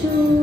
true.